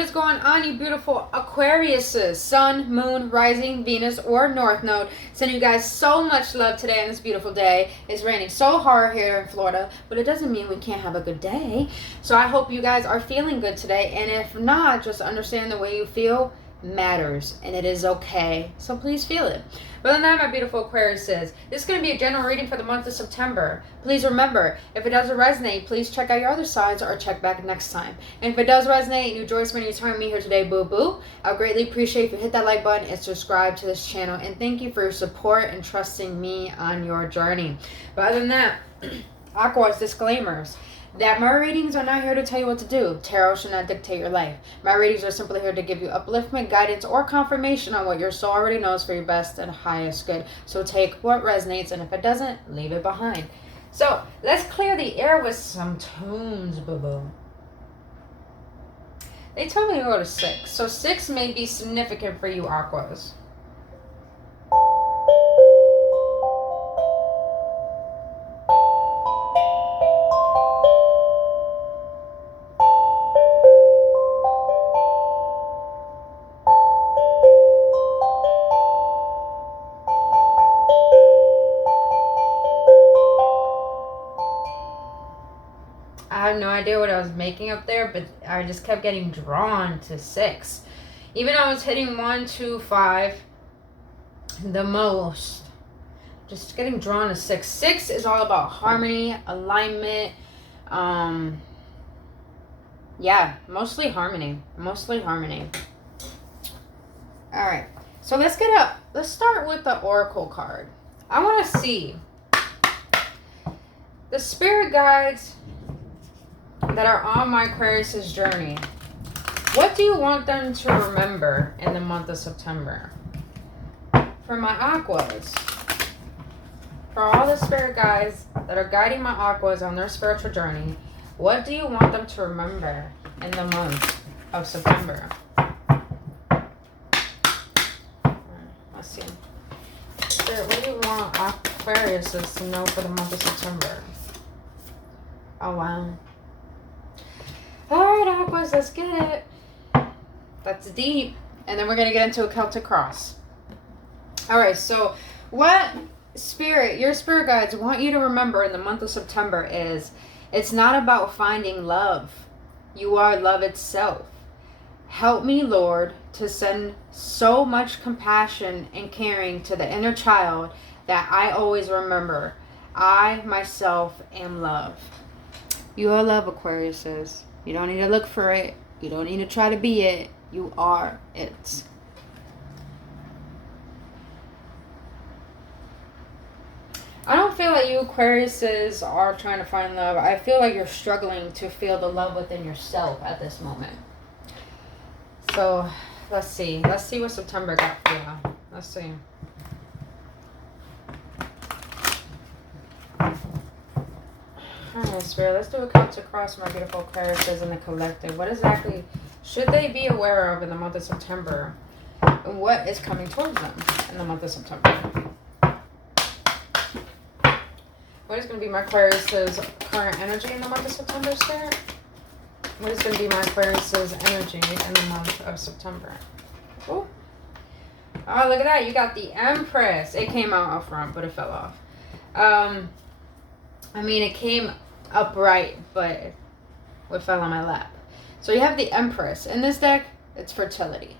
what is going on, you beautiful Aquariuses? Sun, Moon, Rising, Venus, or North Node. Sending you guys so much love today on this beautiful day. It's raining so hard here in Florida, but it doesn't mean we can't have a good day. So I hope you guys are feeling good today. And if not, just understand the way you feel matters, and it is okay. So please feel it. But other than that, my beautiful Aquariuses, this is going to be a general reading for the month of September. Please remember, if it doesn't resonate, please check out your other sides or check back next time. And if it does resonate and you enjoy spending your time with me here today, boo boo, I'll greatly appreciate if you hit that like button and subscribe to this channel. And thank you for your support and trusting me on your journey. But other than that, Aquarius disclaimers. That my readings are not here to tell you what to do. Tarot should not dictate your life. My readings are simply here to give you upliftment, guidance, or confirmation on what your soul already knows for your best and highest good. So take what resonates, and if it doesn't, leave it behind. So let's clear the air with some tunes, boo-boo. They told me to go to 6. So 6 may be significant for you, Aquas. I have no idea what I was making up there, but I just kept getting drawn to 6. Even though I was hitting 1, 2, 5 the most. Just getting drawn to 6. 6 is all about harmony, alignment. Yeah, mostly harmony. Mostly harmony. Alright. So let's start with the Oracle card. I want to see the spirit guides that are on my Aquarius' journey. What do you want them to remember in the month of September? For my Aquas, for all the spirit guides that are guiding my Aquas on their spiritual journey, what do you want them to remember in the month of September? Let's see. Spirit, what do you want Aquarius to know for the month of September? Oh, wow. Alright, Aquas, let's get it. That's deep. And then we're going to get into a Celtic cross. Alright, so what your spirit guides want you to remember in the month of September is, it's not about finding love. You are love itself. Help me, Lord, to send so much compassion and caring to the inner child that I always remember. I, myself, am love. You are love, Aquariuses. You don't need to look for it. You don't need to try to be it. You are it. I don't feel like you Aquariuses are trying to find love. I feel like you're struggling to feel the love within yourself at this moment. So, let's see. Let's see what September got for you. Let's see. Alright, Spirit, let's do a count across my beautiful Aquariuses in the collective. What exactly should they be aware of in the month of September? And what is coming towards them in the month of September? What is going to be my Aquarius' current energy in the month of September, Spirit? What is going to be my Aquarius' energy in the month of September? Ooh. Oh, look at that. You got the Empress. It came out up front, but it fell off. I mean, it came upright, but it fell on my lap. So you have the Empress. In this deck, it's fertility.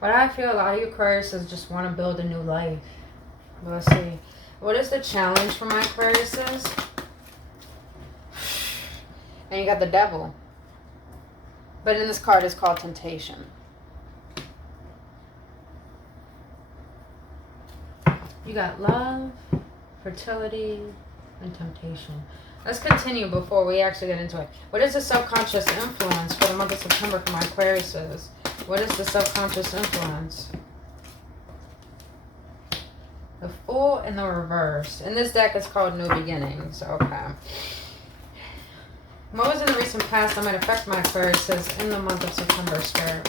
But I feel a lot of you Aquariuses just want to build a new life. Let's see. What is the challenge for my Aquariuses? And you got the Devil. But in this card, it's called Temptation. You got love, fertility, and temptation. Let's continue before we actually get into it. What is the subconscious influence for the month of September for my Aquariuses? What is the subconscious influence? The Fool and the Reverse. In this deck, it's called New Beginnings. Okay. What was in the recent past that might affect my Aquariuses in the month of September, Spirit?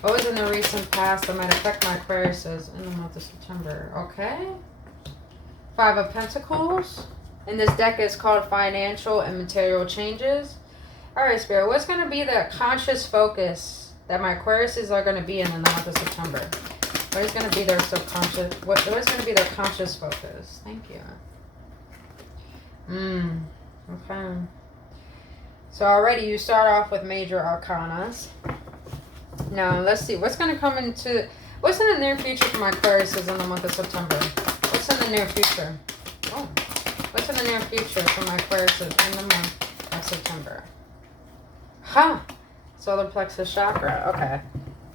What was in the recent past that might affect my Aquariuses in the month of September? Okay. Five of Pentacles. And this deck is called Financial and Material Changes. Alright, Spirit, what's going to be the conscious focus that my Aquariuses are going to be in the month of September? What is going to be their subconscious? What is going to be their conscious focus? Thank you. Okay. So already you start off with major arcanas. Now, let's see. What's going to come into... What's in the near future for my Aquariuses in the month of September? What's in the near future? Oh. What's in the near future for my Aquariuses in the month of September? Huh. Solar plexus chakra. Okay.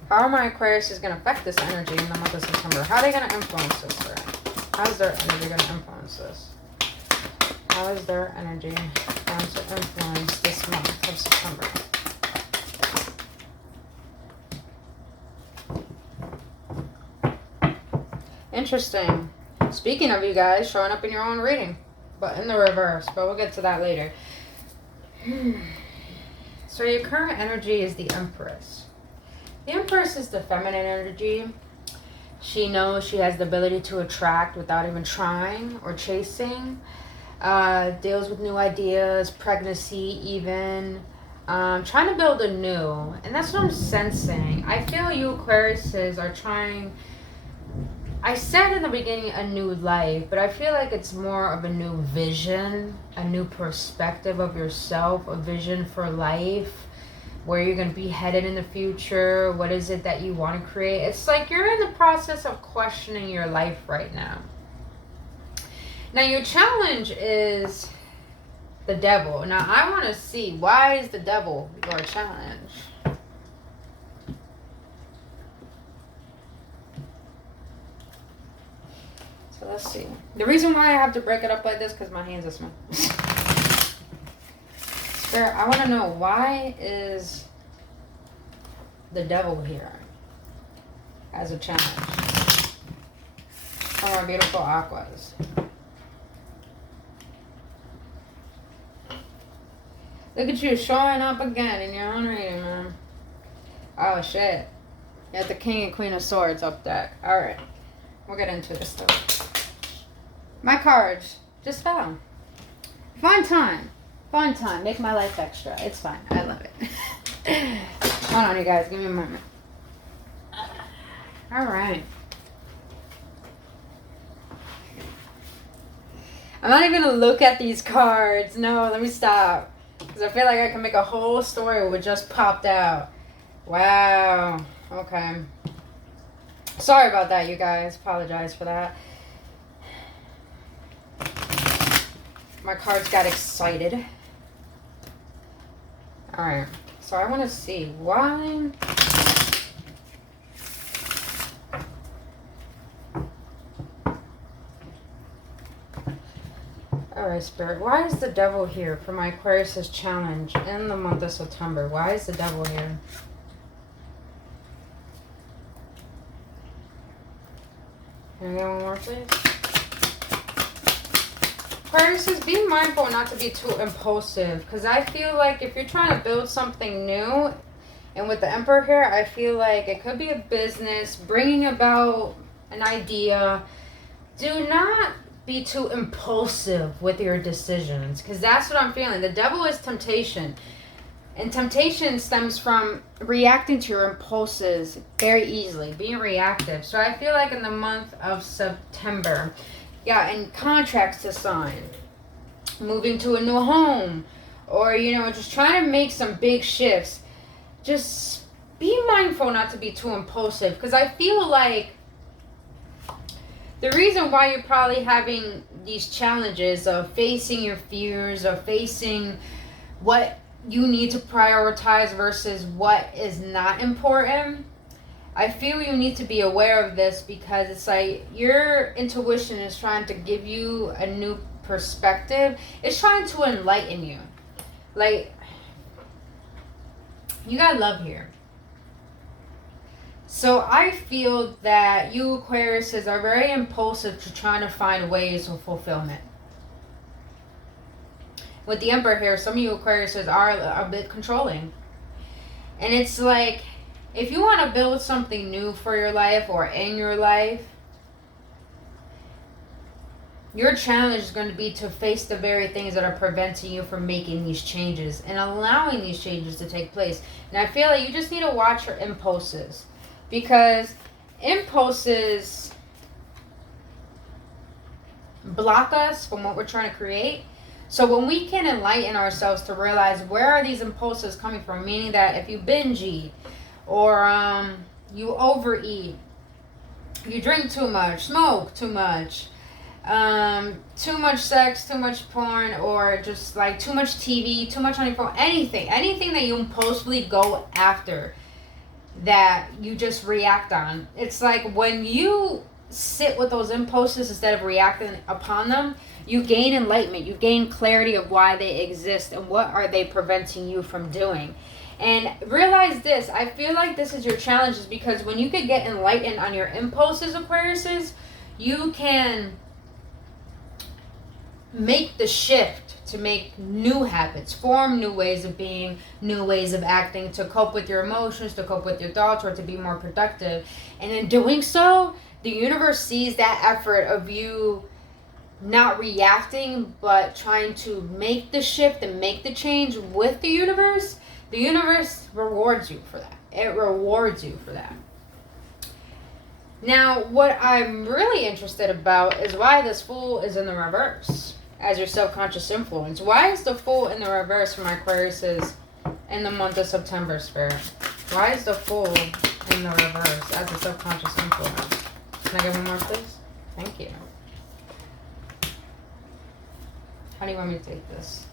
How are my Aquariuses going to affect this energy in the month of September? How are they going to influence this? How is their energy going to influence this? How is their energy going to influence this month of September? Interesting. Speaking of you guys showing up in your own reading, but in the reverse, but we'll get to that later. So your current energy is the Empress. The Empress is the feminine energy. She knows she has the ability to attract without even trying or chasing. Deals with new ideas, pregnancy even. Trying to build anew. And that's what I'm sensing. I feel you Aquariuses are trying... I said in the beginning a new life, but I feel like it's more of a new vision, a new perspective of yourself, a vision for life, where you're going to be headed in the future, what is it that you want to create. It's like you're in the process of questioning your life right now. Now your challenge is the devil. Now I want to see, why is the devil your challenge? So let's see. The reason why I have to break it up like this because my hands are small. Spirit, I want to know, why is the devil here as a challenge for our beautiful Aquas? Look at you showing up again in your own reading, man. Oh, shit. You have the King and Queen of Swords up deck. Alright. We'll get into this stuff. My cards just fell. Fun time. Fun time. Make my life extra. It's fine. I love it. Hold on, you guys. Give me a moment. Alright. I'm not even going to look at these cards. No, let me stop. Because I feel like I can make a whole story with just popped out. Wow. Okay. Sorry about that, you guys. Apologize for that. My cards got excited. Alright. So I want to see why... Alright, Spirit. Why is the devil here for my Aquarius' challenge in the month of September? Why is the devil here? Can I get one more, please? Aquarius, be mindful not to be too impulsive. Because I feel like if you're trying to build something new, and with the Emperor here, I feel like it could be a business, bringing about an idea. Do not be too impulsive with your decisions, because that's what I'm feeling. The devil is temptation, and temptation stems from reacting to your impulses very easily, being reactive. So I feel like in the month of September, yeah, and contracts to sign, moving to a new home, or just trying to make some big shifts. Just be mindful not to be too impulsive, because I feel like the reason why you're probably having these challenges of facing your fears, or facing what you need to prioritize versus what is not important, I feel you need to be aware of this, because it's like your intuition is trying to give you a new perspective. It's trying to enlighten you. Like, you got love here. So I feel that you Aquariuses are very impulsive to trying to find ways of fulfillment. With the Emperor here, some of you Aquariuses are a bit controlling. And it's like, if you want to build something new for your life or in your life, your challenge is going to be to face the very things that are preventing you from making these changes and allowing these changes to take place. And I feel like you just need to watch your impulses, because impulses block us from what we're trying to create. So when we can enlighten ourselves to realize where are these impulses coming from, meaning that if you binge eat, or you overeat, you drink too much, smoke too much, too much sex, too much porn, or just like too much TV, too much on your phone, anything that you impulsively go after, that you just react on. It's like when you sit with those impulses instead of reacting upon them, you gain enlightenment, you gain clarity of why they exist and what are they preventing you from doing. And realize this, I feel like this is your challenge, is because when you could get enlightened on your impulses, Aquariuses, you can make the shift to make new habits, form new ways of being, new ways of acting, to cope with your emotions, to cope with your thoughts, or to be more productive. And in doing so, the universe sees that effort of you not reacting, but trying to make the shift and make the change with the universe. The universe rewards you for that. It rewards you for that. Now, what I'm really interested about is why this Fool is in the reverse as your subconscious influence. Why is the Fool in the reverse for my Aquariuses in the month of September, Spirit? Why is the Fool in the reverse as a subconscious influence? Can I get one more, please? Thank you. How do you want me to take this?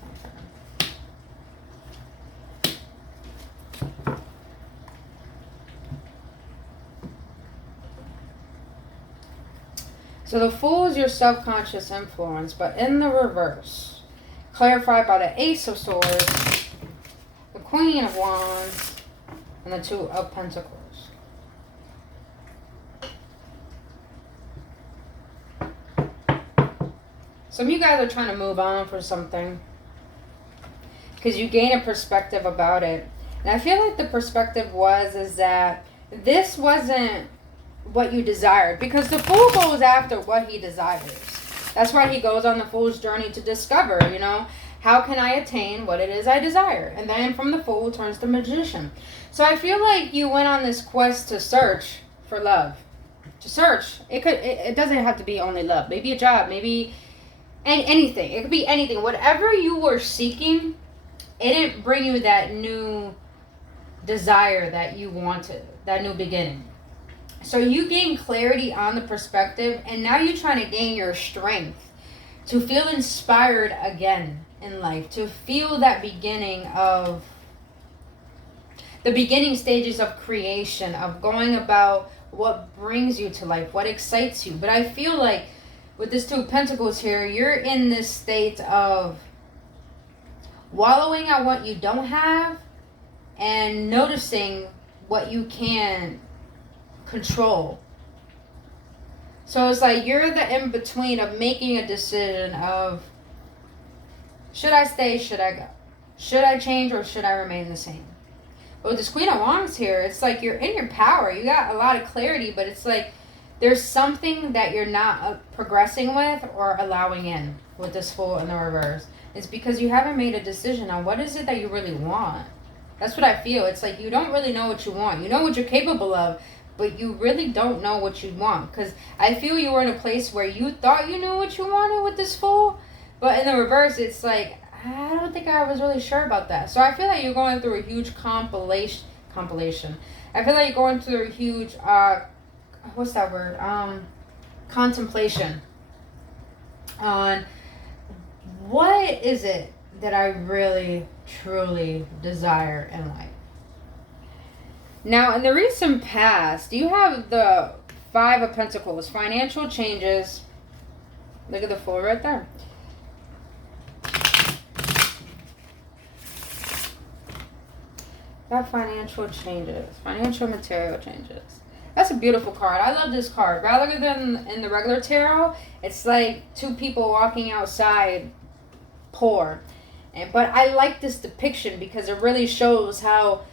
So the Fool is your subconscious influence, but in the reverse. Clarified by the Ace of Swords, the Queen of Wands, and the Two of Pentacles. Some of you guys are trying to move on for something, because you gain a perspective about it. And I feel like the perspective is that this wasn't what you desired, because the Fool goes after what he desires. That's why he goes on the Fool's journey to discover, how can I attain what it is I desire? And then from the Fool turns to Magician. So I feel like you went on this quest to search for love. To search. It doesn't have to be only love. Maybe a job, maybe anything. It could be anything. Whatever you were seeking, it didn't bring you that new desire that you wanted, that new beginning. So you gain clarity on the perspective, and now you're trying to gain your strength to feel inspired again in life, to feel that beginning of the beginning stages of creation, of going about what brings you to life, what excites you. But I feel like with this Two of Pentacles here, you're in this state of wallowing on what you don't have and noticing what you can control. So it's like you're the in-between of making a decision of, should I stay, should I go? Should I change, or should I remain the same? But with this Queen of Wands here, it's like you're in your power. You got a lot of clarity, but it's like there's something that you're not progressing with or allowing in with this Fool in the reverse. It's because you haven't made a decision on what is it that you really want. That's what I feel. It's like you don't really know what you want. You know what you're capable of, but you really don't know what you want. Because I feel you were in a place where you thought you knew what you wanted with this Fool, but in the reverse, it's like, I don't think I was really sure about that. So I feel like you're going through a huge compilation. I feel like you're going through a huge, what's that word? Contemplation on what is it that I really, truly desire in life. Now, in the recent past, you have the Five of Pentacles, financial changes. Look at the Fool right there. Got financial changes, financial material changes. That's a beautiful card. I love this card. Rather than in the regular tarot, it's like two people walking outside poor. But I like this depiction because it really shows how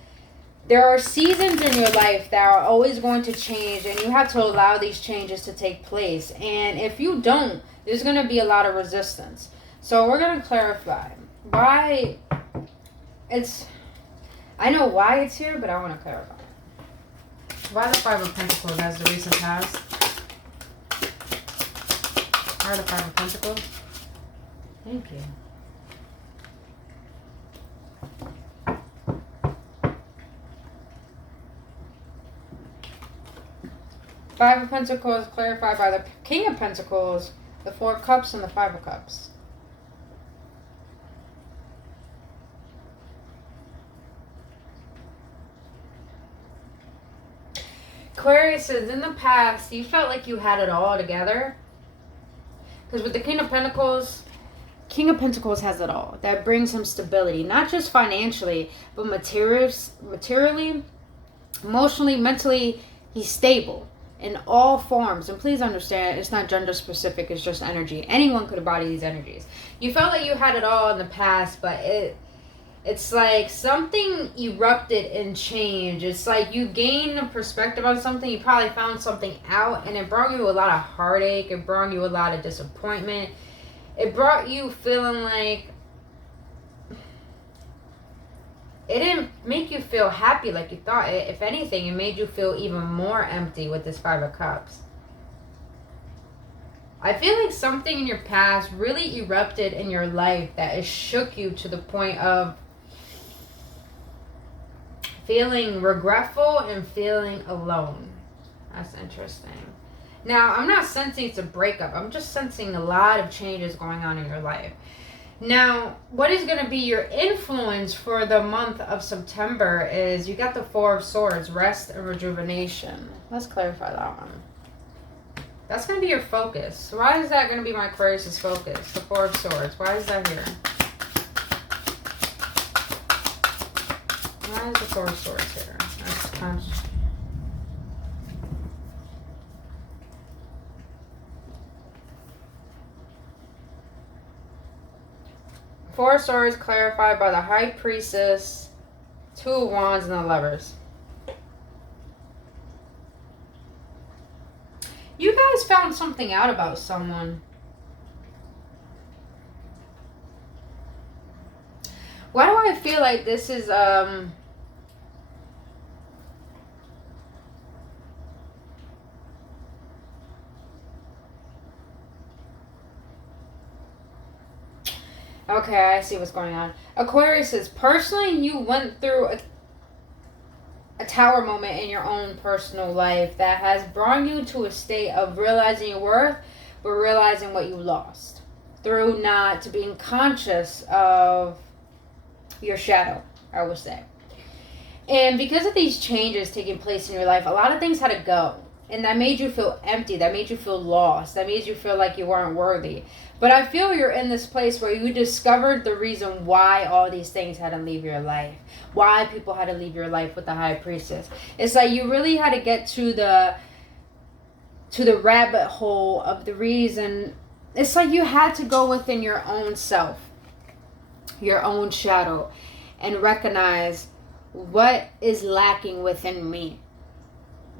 There are seasons in your life that are always going to change, and you have to allow these changes to take place. And if you don't, there's going to be a lot of resistance. So we're going to clarify why it's... I know why it's here, but I want to clarify. Why the Five of Pentacles as the recent past? Why the Five of Pentacles? Thank you. Five of Pentacles clarified by the King of Pentacles, the Four of Cups, and the Five of Cups. Aquarius says, in the past, you felt like you had it all together. Because with the King of Pentacles has it all. That brings him stability. Not just financially, but materially, emotionally, mentally, he's stable. In all forms. And please understand, it's not gender specific, it's just energy. Anyone could embody these energies. You felt like you had it all in the past, but it's like something erupted and changed. It's like you gained a perspective on something. You probably found something out, and it brought you a lot of heartache. It brought you a lot of disappointment. It brought you feeling like it didn't make you feel happy like you thought. If anything, it made you feel even more empty with this Five of Cups. I feel like something in your past really erupted in your life that it shook you to the point of feeling regretful and feeling alone. That's interesting. Now, I'm not sensing it's a breakup. I'm just sensing a lot of changes going on in your life. Now, what is going to be your influence for the month of September is you got the Four of Swords, rest and rejuvenation. Let's clarify that one. That's going to be your focus. So why is that going to be my Aquarius' focus? The Four of Swords. Why is that here? Why is the Four of Swords here? That's kind of... Four of Swords clarified by the High Priestess, Two of Wands, and the Lovers. You guys found something out about someone. Why do I feel like this is okay, I see what's going on. Aquarius says, personally, you went through a tower moment in your own personal life that has brought you to a state of realizing your worth, but realizing what you lost through not being conscious of your shadow, I would say. And because of these changes taking place in your life, a lot of things had to go. And that made you feel empty. That made you feel lost. That made you feel like you weren't worthy. But I feel you're in this place where you discovered the reason why all these things had to leave your life. Why people had to leave your life with the High Priestess. It's like you really had to get to the rabbit hole of the reason. It's like you had to go within your own self, your own shadow, and recognize what is lacking within me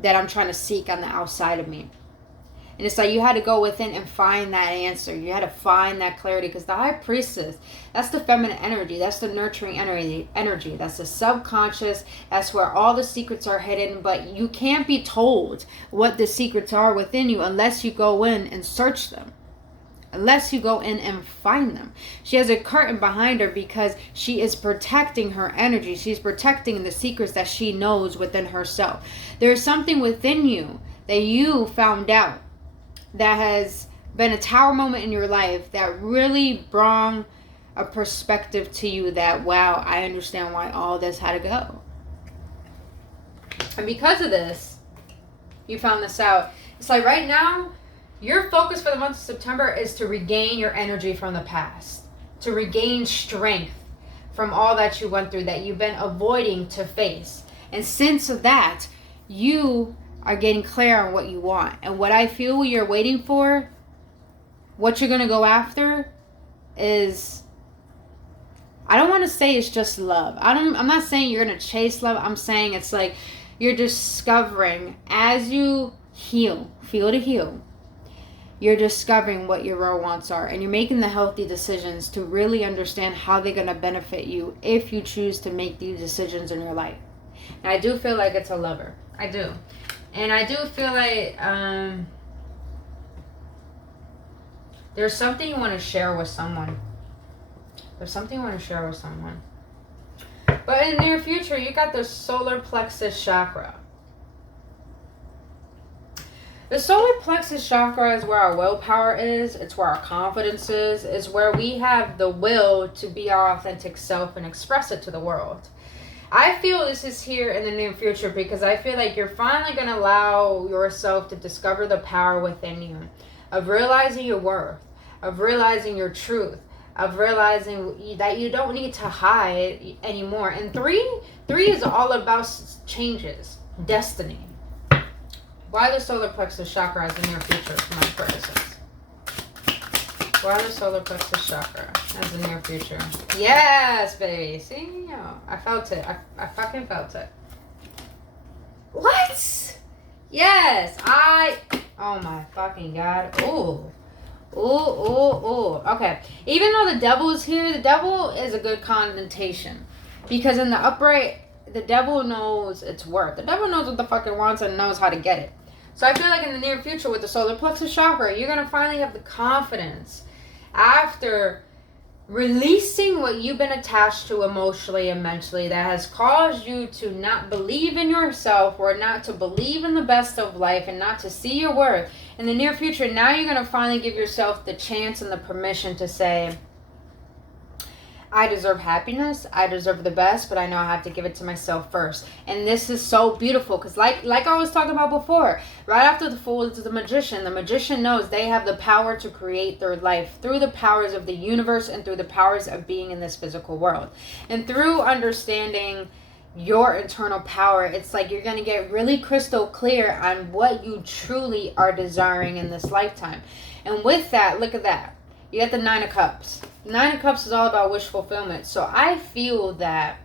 that I'm trying to seek on the outside of me. And it's like you had to go within and find that answer. You had to find that clarity, because the High Priestess, that's the feminine energy. That's the nurturing energy. That's the subconscious. That's where all the secrets are hidden. But you can't be told what the secrets are within you unless you go in and search them. Unless you go in and find them. She has a curtain behind her because she is protecting her energy. She's protecting the secrets that she knows within herself. There's something within you that you found out that has been a tower moment in your life that really brought a perspective to you that, wow, I understand why all this had to go. And because of this, you found this out. It's like right now, your focus for the month of September is to regain your energy from the past, to regain strength from all that you went through, that you've been avoiding to face. And since that, you are getting clear on what you want. And what I feel you're waiting for, what you're going to go after, is I don't want to say it's just love. I'm not saying you're going to chase love. I'm saying it's like you're discovering as you heal, feel to heal. You're discovering what your real wants are, and you're making the healthy decisions to really understand how they're going to benefit you if you choose to make these decisions in your life. And I do feel like it's a lover. I do. And I do feel like there's something you want to share with someone. There's something you want to share with someone. But in the near future, you got the solar plexus chakra. The solar plexus chakra is where our willpower is. It's where our confidence is. It's where we have the will to be our authentic self and express it to the world. I feel this is here in the near future because I feel like you're finally going to allow yourself to discover the power within you of realizing your worth, of realizing your truth, of realizing that you don't need to hide anymore. And three is all about changes, destiny. Why the solar plexus chakra is the near future for my Aquarius? Why the solar plexus chakra as the near future? Yes, baby. See, I felt it. I fucking felt it. What? Yes, oh my fucking God. Ooh. Okay. Even though the devil is here, the devil is a good connotation. Because in the upright, the devil knows its worth. The devil knows what the fuck it wants and knows how to get it. So I feel like in the near future with the solar plexus chakra, you're going to finally have the confidence after releasing what you've been attached to emotionally and mentally that has caused you to not believe in yourself or not to believe in the best of life and not to see your worth. In the near future, now you're going to finally give yourself the chance and the permission to say, I deserve happiness, I deserve the best, but I know I have to give it to myself first. And this is so beautiful because like I was talking about before, right after the Fool is the magician. The magician knows they have the power to create their life through the powers of the universe and through the powers of being in this physical world. And through understanding your internal power, it's like you're going to get really crystal clear on what you truly are desiring in this lifetime. And with that, look at that. You got the Nine of Cups. Nine of Cups is all about wish fulfillment. So I feel that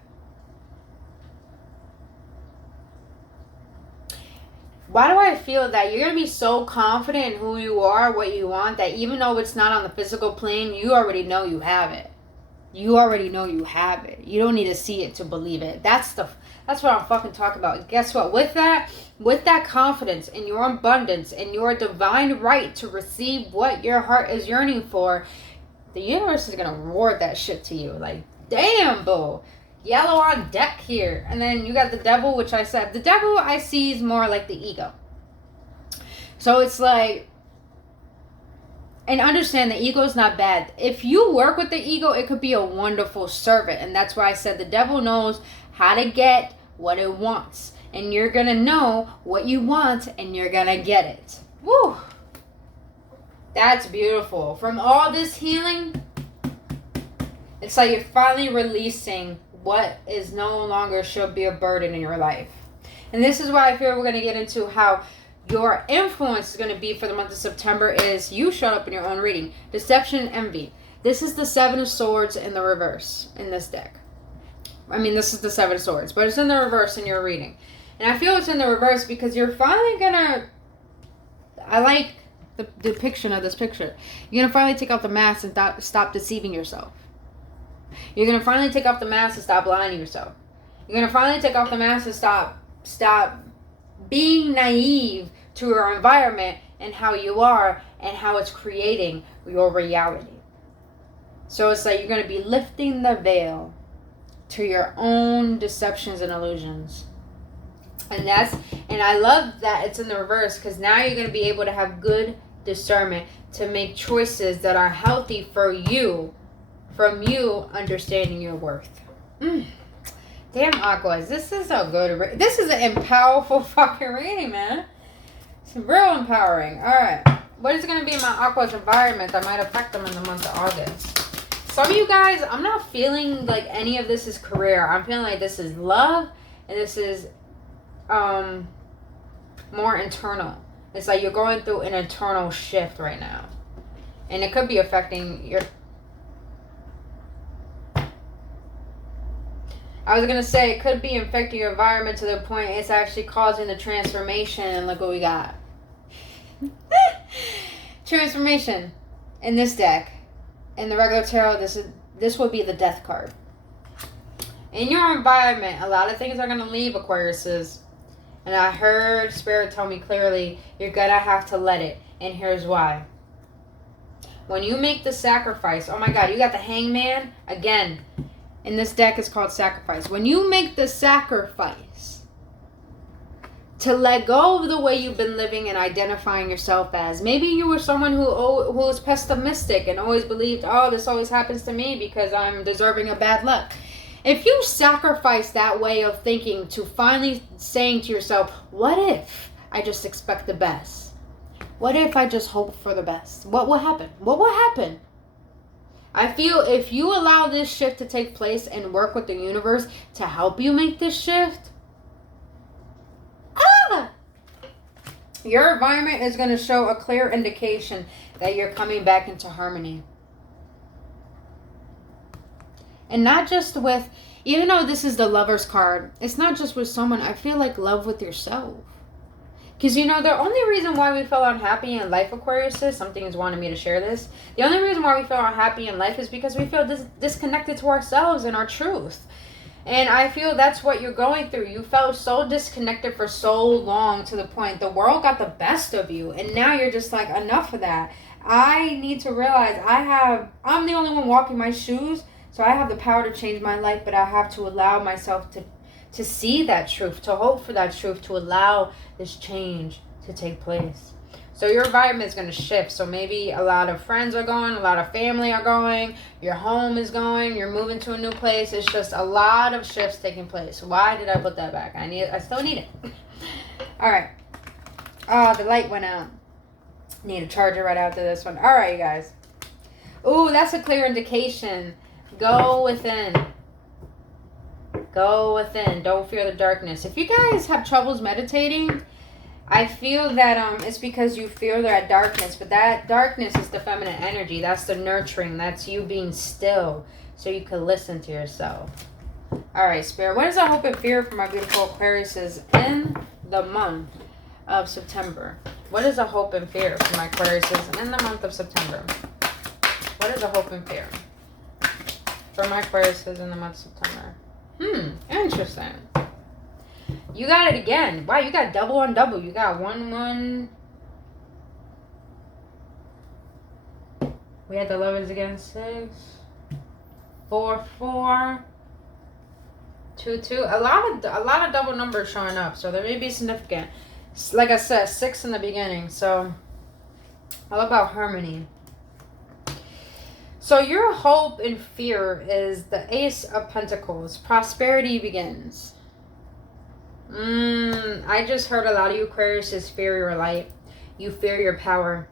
why do I feel that you're going to be so confident in who you are, what you want, that even though it's not on the physical plane, you already know you have it. You already know you have it. You don't need to see it to believe it. That's what I'm fucking talking about. Guess what? With that confidence in your abundance and your divine right to receive what your heart is yearning for, the universe is going to reward that shit to you. Like, damn, boo. Yellow on deck here. And then you got the devil, which I said. The devil I see is more like the ego. So it's like, and understand the ego is not bad. If you work with the ego, it could be a wonderful servant. And that's why I said the devil knows how to get what it wants. And you're going to know what you want and you're going to get it. Woo! That's beautiful. From all this healing, it's like you're finally releasing what is no longer should be a burden in your life. And this is why I feel we're going to get into how your influence is going to be for the month of September is you showed up in your own reading. Deception and envy. This is the Seven of Swords in the reverse in this deck. I mean, this is the Seven of Swords, but it's in the reverse in your reading. And I feel it's in the reverse because you're finally going to... I like the depiction of this picture. You're going to finally take off the mask and stop deceiving yourself. You're going to finally take off the mask and stop lying to yourself. You're going to finally take off the mask and stop being naive to your environment and how you are and how it's creating your reality. So it's like you're going to be lifting the veil to your own deceptions and illusions. And I love that it's in the reverse because now you're going to be able to have good discernment to make choices that are healthy for you, from you understanding your worth. Damn, Aquas, this is a good this is an powerful fucking reading, man. It's real empowering. Alright. What is going to be in my Aqua's environment that might affect them in the month of August? Some of you guys, I'm not feeling like any of this is career. I'm feeling like this is love. And this is more internal. It's like you're going through an internal shift right now. And it could be affecting your... I was going to say, it could be infecting your environment to the point it's actually causing the transformation. And look what we got. Transformation in this deck. In the regular tarot, this would be the death card. In your environment, a lot of things are going to leave, Aquariuses. And I heard Spirit tell me clearly, you're going to have to let it. And here's why. When you make the sacrifice, oh my God, you got the Hangman. Again, in this deck, it's called sacrifice. When you make the sacrifice to let go of the way you've been living and identifying yourself as. Maybe you were someone who was pessimistic and always believed, oh, this always happens to me because I'm deserving of bad luck. If you sacrifice that way of thinking to finally saying to yourself, what if I just expect the best? What if I just hope for the best? What will happen? What will happen? I feel if you allow this shift to take place and work with the universe to help you make this shift, your environment is going to show a clear indication that you're coming back into harmony. And not just with, even though this is the Lover's card, it's not just with someone. I feel like love with yourself. Because, you know, the only reason why we feel unhappy in life, Aquarius, is something is wanting me to share this. The only reason why we feel unhappy in life is because we feel disconnected to ourselves and our truth. And I feel that's what you're going through. You felt so disconnected for so long to the point the world got the best of you. And now you're just like, enough of that. I need to realize I'm the only one walking my shoes. So I have the power to change my life, but I have to allow myself to see that truth, to hope for that truth, to allow this change to take place. So your environment is going to shift. So maybe a lot of friends are going, a lot of family are going, your home is going, you're moving to a new place. It's just a lot of shifts taking place. Why did I put that back? I still need it. All right. Oh, the light went out. Need a charger right after this one. All right, you guys. Ooh, that's a clear indication. Go within. Go within. Don't fear the darkness. If you guys have troubles meditating, I feel that it's because you fear that darkness. But that darkness is the feminine energy. That's the nurturing. That's you being still so you can listen to yourself. All right, Spirit. What is the hope and fear for my beautiful Aquariuses in the month of September? What is the hope and fear for my Aquariuses in the month of September? What is the hope and fear for my Aquariuses in the month of September? Interesting. You got it again. Wow, you got double on double. You got 1, 1. We had the lovers again. 6, 4, 4, 2, 2. A lot of double numbers showing up, so they may be significant. Like I said, 6 in the beginning. So all about harmony. So your hope and fear is the Ace of Pentacles. Prosperity begins. I just heard a lot of you Aquarius fear your light. You fear your power.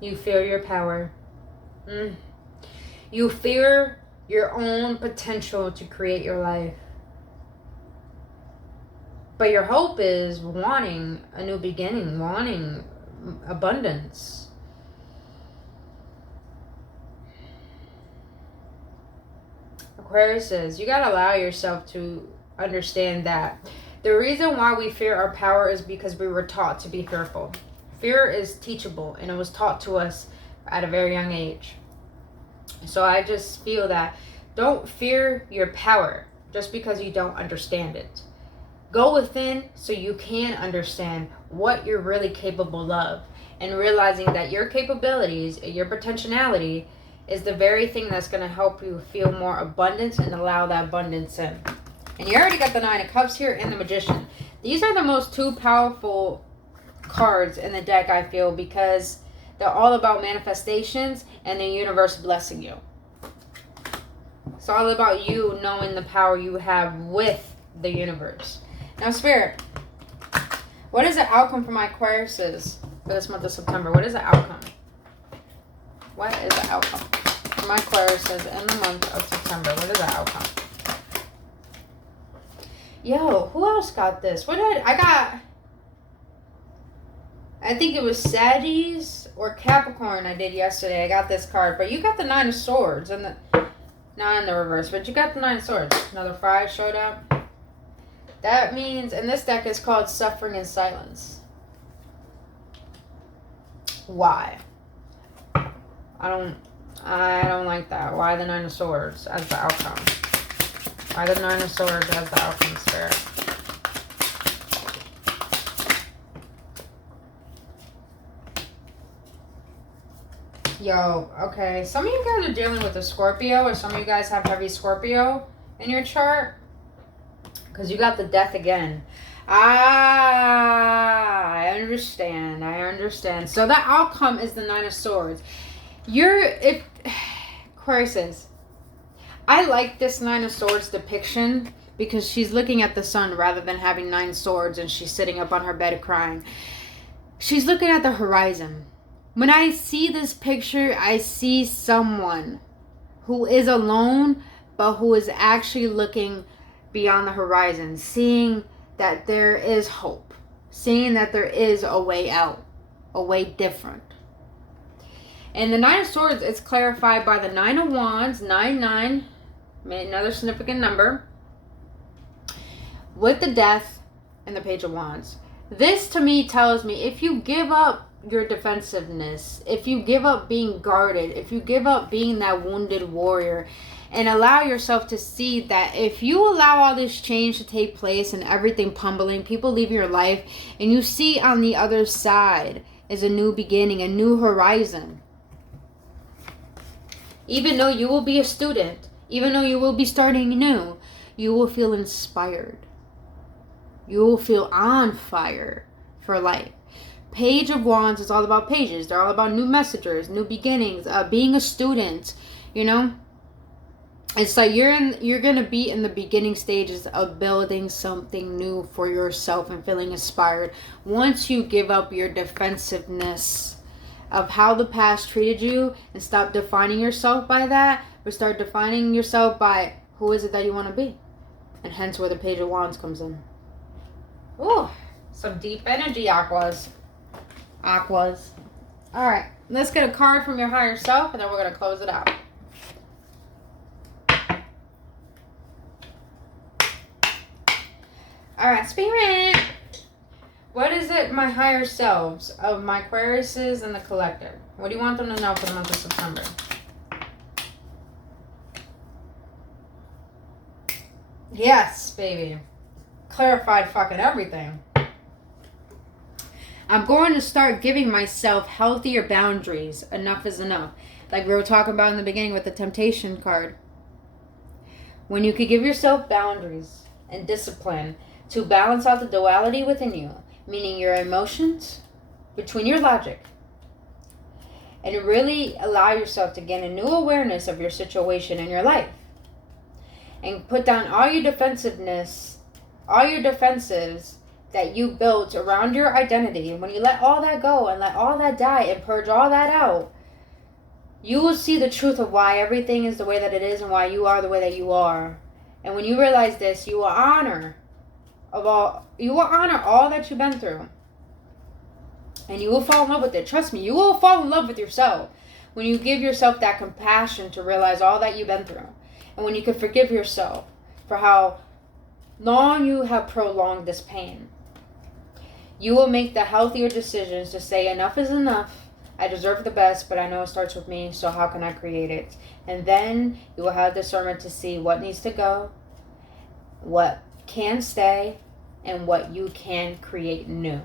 You fear your power. You fear your own potential to create your life. But your hope is wanting a new beginning, wanting abundance. Aquarius says, you got to allow yourself to understand that the reason why we fear our power is because we were taught to be fearful. Fear is teachable, and it was taught to us at a very young age. So I just feel that don't fear your power just because you don't understand it. Go within so you can understand what you're really capable of, and realizing that your capabilities, your potentiality, is the very thing that's going to help you feel more abundance and allow that abundance in. And you already got the 9 of Cups here and the Magician. These are the most 2 powerful cards in the deck, I feel, because they're all about manifestations and the universe blessing you. It's all about you knowing the power you have with the universe. Now, Spirit, what is the outcome for my Aquariuses for this month of September? What is the outcome? What is the outcome for my Aquariuses in the month of September? What is the outcome? Yo, who else got this? What did I got? I think it was Sagittarius or Capricorn I did yesterday. I got this card. But you got the 9 of Swords. And Not in the reverse, but you got the 9 of Swords. Another 5 showed up. That means, and this deck is called Suffering in Silence. Why? I don't like that. Why the 9 of Swords as the outcome? Why the 9 of Swords as the outcome, Spirit? Yo, okay. Some of you guys are dealing with a Scorpio, or some of you guys have heavy Scorpio in your chart. Because you got the Death again. I understand. I understand. So the outcome is the 9 of Swords. Aquarius, I like this 9 of Swords depiction because she's looking at the sun rather than having 9 swords and she's sitting up on her bed crying. She's looking at the horizon. When I see this picture, I see someone who is alone, but who is actually looking beyond the horizon, seeing that there is hope, seeing that there is a way out, a way different. And the 9 of Swords is clarified by the 9 of Wands, 9, another significant number, with the Death and the Page of Wands. This to me tells me if you give up your defensiveness, if you give up being guarded, if you give up being that wounded warrior, and allow yourself to see that if you allow all this change to take place and everything pummeling, people leave your life, and you see on the other side is a new beginning, a new horizon. Even though you will be a student, even though you will be starting new, you will feel inspired. You will feel on fire for life. Page of Wands is all about pages. They're all about new messengers, new beginnings, being a student, you know. It's like you're going to be in the beginning stages of building something new for yourself and feeling inspired. Once you give up your defensiveness of how the past treated you and stop defining yourself by that, but start defining yourself by who is it that you want to be. And hence where the Page of Wands comes in. Ooh, some deep energy, Aquas. Aquas. All right, let's get a card from your higher self, and then we're going to close it out. All right, Spirit. What is it, my higher selves of my Aquariuses and the collective? What do you want them to know for the month of September? Yes, baby. Clarified fucking everything. I'm going to start giving myself healthier boundaries. Enough is enough. Like we were talking about in the beginning with the temptation card. When you could give yourself boundaries and discipline to balance out the duality within you, meaning your emotions between your logic, and really allow yourself to gain a new awareness of your situation in your life, and put down all your defensiveness, all your defensives that you built around your identity. And when you let all that go and let all that die and purge all that out, you will see the truth of why everything is the way that it is and why you are the way that you are. And when you realize this, you will honor all that you've been through. And you will fall in love with it. Trust me, you will fall in love with yourself when you give yourself that compassion to realize all that you've been through. And when you can forgive yourself for how long you have prolonged this pain. You will make the healthier decisions to say enough is enough. I deserve the best, but I know it starts with me, so how can I create it? And then you will have discernment to see what needs to go, what can stay, and what you can create new.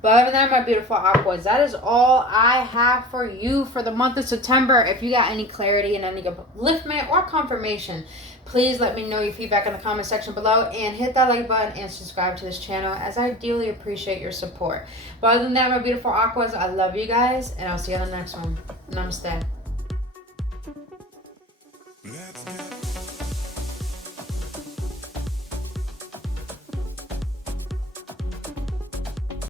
But other than that, my beautiful Aquas, that is all I have for you for the month of September. If you got any clarity and any upliftment or confirmation, please let me know your feedback in the comment section below, and hit that like button and subscribe to this channel, as I dearly appreciate your support. But other than that, my beautiful Aquas, I love you guys, and I'll see you on the next one. Namaste.